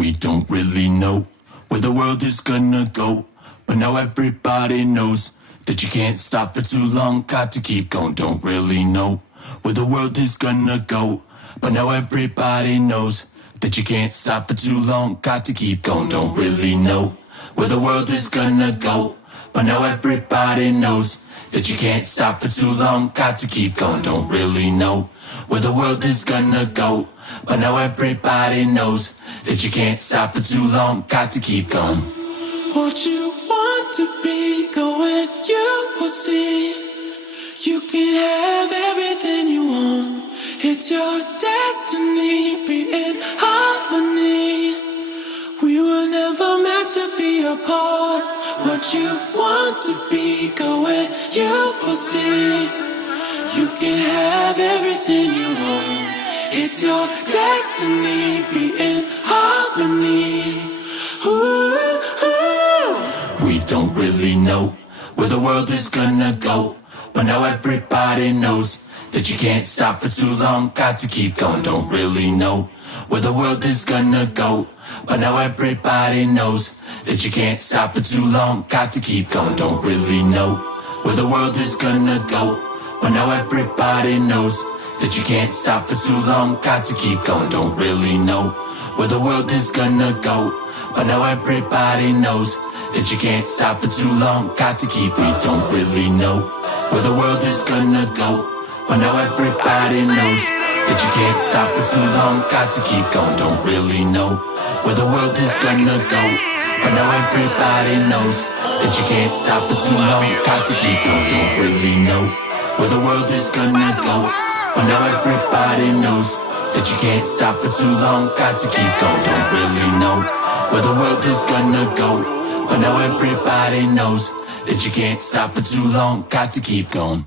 We don't really know where the world is gonna go, but now everybody knows that you can't stop for too long, got to keep going. Don't really know where the world is gonna go, but now everybody knows that you can't stop for too long, got to keep going. Don't really know where the world is gonna go, but now everybody knows that you can't stop for too long, got to keep going. Don't really know where the world is gonna go, but now everybody knows that you can't stop for too long, got to keep going. What you want to be, go and you will see. You can have everything you want. It's your destiny, be in harmony. We were never meant to be apart. What you want to be, go and you will see. You can have everything you want. It's your destiny, be in harmony. Ooh, ooh. We don't really know where the world is gonna go, but now everybody knows that you can't stop for too long, got to keep going. Don't really know where the world is gonna go, but now everybody knows that you can't stop for too long, got to keep going. Don't really know where the world is gonna go, but now everybody knows that you can't stop for too long, got to keep going. Don't really know where the world is gonna go, but now everybody knows that you can't stop for too long, got to keep. We don't really know where the world is gonna go, but now everybody knows that you can't stop for too long, got to keep going. Don't really know where the world is gonna go, but now everybody knows that you can't stop for too long, got to keep going. Don't really know where the world is gonna go, but now everybody knows that you can't stop for too long, got to keep going. Don't really know where the world is gonna go, but now everybody knows that you can't stop for too long, got to keep going.